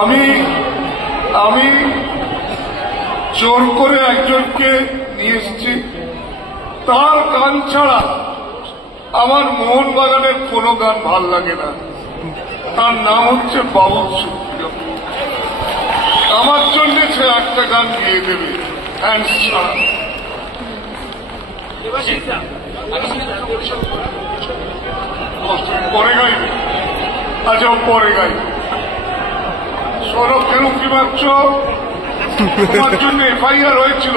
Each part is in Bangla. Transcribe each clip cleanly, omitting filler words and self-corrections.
আমি আমি জোর করে একজনকে নিয়ে এসেছি, তার গান ছাড়া আমার মোহনবাগানের কোনো গান ভাল লাগে না। তার নাম হচ্ছে বাবুল সুপ্রিয়। আমার জন্য সে একটা গান গিয়ে দেবে, হ্যান্ডস ছাড়া। পরে গাইবে, আচ্ছা পরে গাইবে। শোনো, কেন কি ভাবছ? তোমার জন্য এফআইআর হয়েছিল।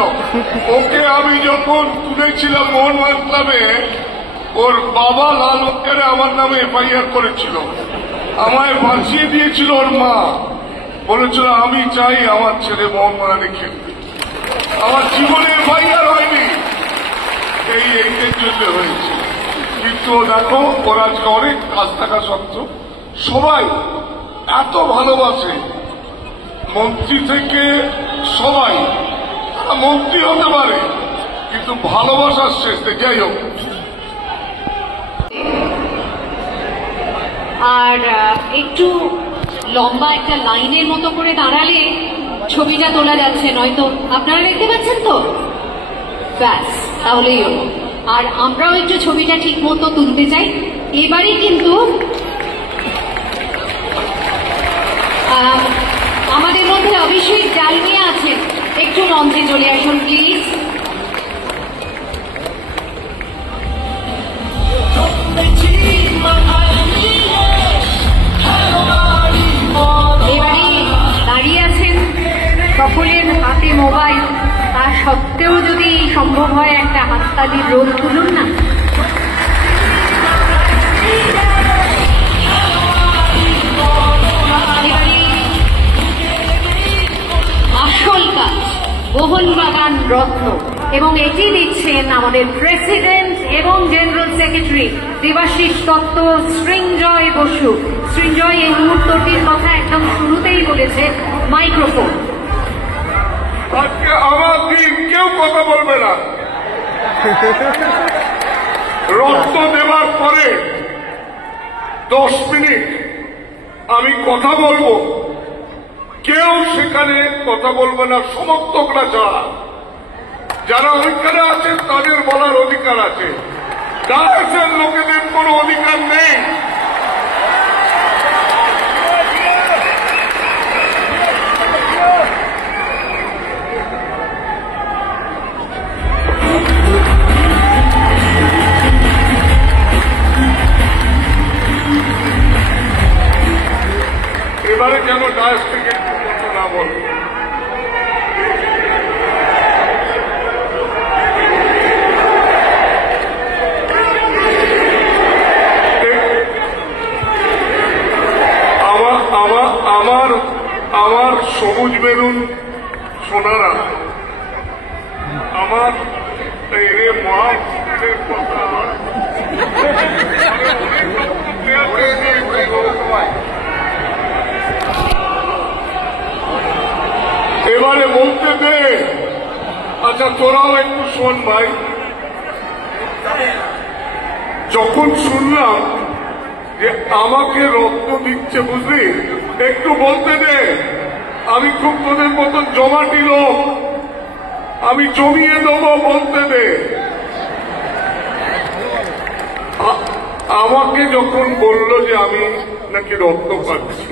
ওকে আমি যখন তুলেছিলাম মোহনবাগান ক্লাবে, ওর বাবা লাল হত্যারে আমার নামে এফআইআর করেছিল। আমায় বাঁচিয়ে দিয়েছিল ওর মা, বলেছিল আমি চাই আমার ছেলে মোহনবাগানে খেলবে। আমার জীবনে এফআইআর হয়নি, এইটার জন্য হয়েছে। কিন্তু দেখো, ওর আজকে অনেক কাজ থাকা সত্ত্বেও সবাই এত ভালোবাসে, মন্ত্রী থেকে সবাই। মন্ত্রী হতে পারে, কিন্তু ভালোবাসার শেষ নেই। যাই হোক, আর একটু লম্বা একটা লাইনের মতো করে দাঁড়ালে ছবিটা তোলা যাচ্ছে, নয়তো আপনারা দেখতে পাচ্ছেন তো, ব্যাস তাহলেই হলো। আর আমরাও একটু ছবিটা ঠিক মতো তুলতে চাই। এবারে কিন্তু আমাদের মধ্যে অভিষেক ডালমিয়া আছেন, একটু মঞ্চে চলে আসুন প্লিজ। এবারে দাঁড়িয়ে আছেন, সকলের হাতে মোবাইল, তা সত্ত্বেও যদি সম্ভব হয় একটা হাততালির রোল তুলুন না। এবারে আসল কাজ, মোহনবাগান রত্ন, এবং এটি দিচ্ছেন আমাদের প্রেসিডেন্ট এবং জেনারেল সেক্রেটারি দেবাশিস দত্ত, সৃঞ্জয় বসু। সৃঞ্জয় এই মুহূর্তটির কথা একদম শুরুতেই বলেছে, মাইক্রোফোন। আজকে আমার দিন কেউ কথা বলবে না। রক্ত দেওয়ার পরে 10 মিনিট আমি কথা বলবো, কেউ সেখানে কথা বলবে না, সমর্থকরা ছাড়া। যারা ওইখানে আছেন তাদের বলার অধিকার আছে, ডায়াসের লোকেদের কোনো অধিকার নেই। এবারে যেন ডায়াস থেকে কথা না বল। আমার সবুজ মেরুন সোনারা, আমার মহাপুরের কথা এবারে বলতে দে। আচ্ছা, তোরাও একটু শোন ভাই। যখন শুনলাম যে আমাকে রত্ন দিচ্ছে, বুঝলি, একটু বলতে দে। আমি খুব তোদের মতন জমাটি লোক, আমি জমিয়ে দেবো, বলতে দে। আমাকে যখন বললো যে আমি নাকি রত্ন পাচ্ছি,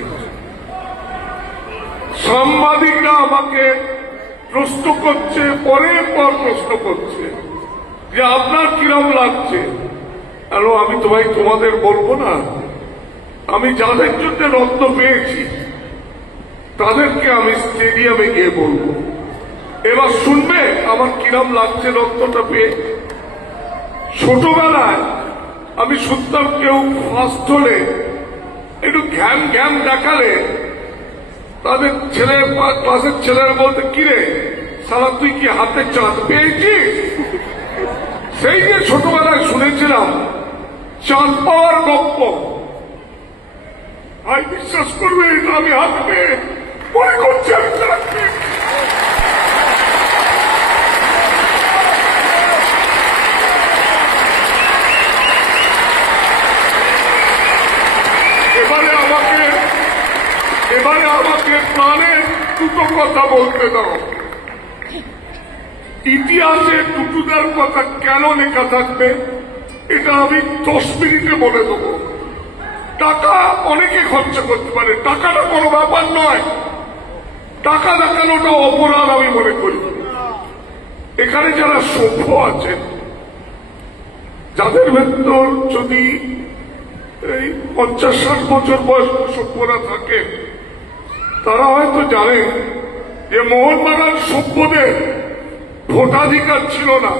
সাংবাদিকরা আমাকে প্রশ্ন করছে, পরের পর প্রশ্ন করছে যে আপনার কিরম লাগছে। আমি তো ভাই তোমাদের বলবো না, আমি যাদের জন্য রত্ন পেয়েছি তাদেরকে আমি স্টেডিয়ামে গিয়ে বলবো। এবার শুনবে আমার কিরম লাগছে রত্নটা পেয়ে। ছোটবেলায় আমি শুনতাম কেউ ফার্স্ট হলে একটু ঘ্যাম ঘ্যাম দেখালে তাদের ছেলে, ক্লাসের ছেলেরা বলতে, কিরে সারা তুই কি হাতে চাঁদ পেয়েছিস? সেই যে ছোটবেলায় শুনেছিলাম চাঁদ পাওয়ার গল্প, ভাই বিশ্বাস করবে আমি হাত পেয়ে মনে করছি আমি চাঁদ পেয়েছি। এবারে আমাকে আমাকে প্রাণে দুটো কথা বলতে দাও। ইতিহাসে টুটুদার কথা কেন লেখা থাকবে এটা আমি 10 মিনিটে বলে দেবো। টাকা অনেকে খরচা করতে পারে, টাকাটা কোনো ব্যাপার নয়, টাকা দেখানোটা অপরাধ আমি মনে করি। এখানে যারা সভ্য আছেন, যাদের ভেতর যদি এই 50-60 বছর বয়স্ক সভ্যরা থাকে, তারা হয়তো জানেন যে মোহনবাগান সভ্যদের ভোটাধিকার ছিল না,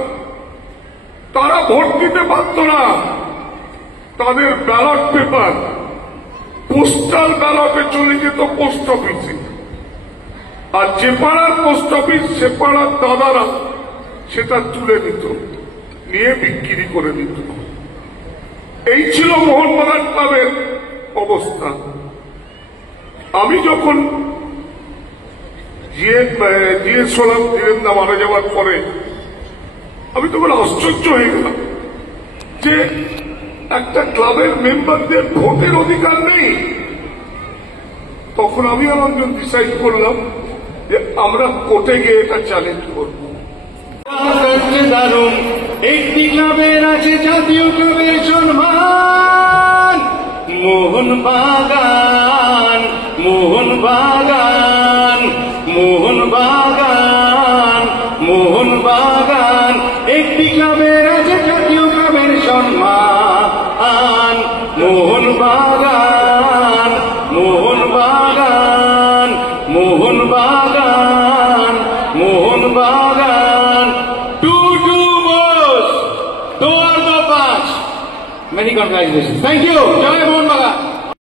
তারা ভোট দিতে পারত না। তাদের ব্যালট পেপার পোস্টাল ব্যালটে চলে যেত পোস্ট অফিসে, আর যে পাড়ার পোস্ট অফিস সে পাড়ার দাদারা সেটা তুলে নিত, নিয়ে বিক্রি করে দিত। এই ছিল মোহনবাগান ক্লাবের অবস্থা। আমি যখন জিএস হলাম, ধীরেন্দা মারা যাওয়ার পরে আমি তখন আশ্চর্য হয়ে গেলাম যে একটা ক্লাবের মেম্বারদের ভোটের অধিকার নেই। তখন আমি আর একজন ডিসাইড করলাম যে আমরা কোর্টে গিয়ে এটা চ্যালেঞ্জ করব। দারুণ একটি ক্লাবের আছে জাতীয় ক্লাবের সম্মান, মোহনবাগান, মোহনবাগান, মোহনবাগান, মোহনবাগান। একটি ক্লাবের আছে জাতীয় ক্লাবের সম্মান, মোহনবাগান, মোহনবাগান, মোহনবাগান, মোহনবাগান। টুটু বোস, 2 আর 2 5। Many congratulations. Thank you. Joy Mohan.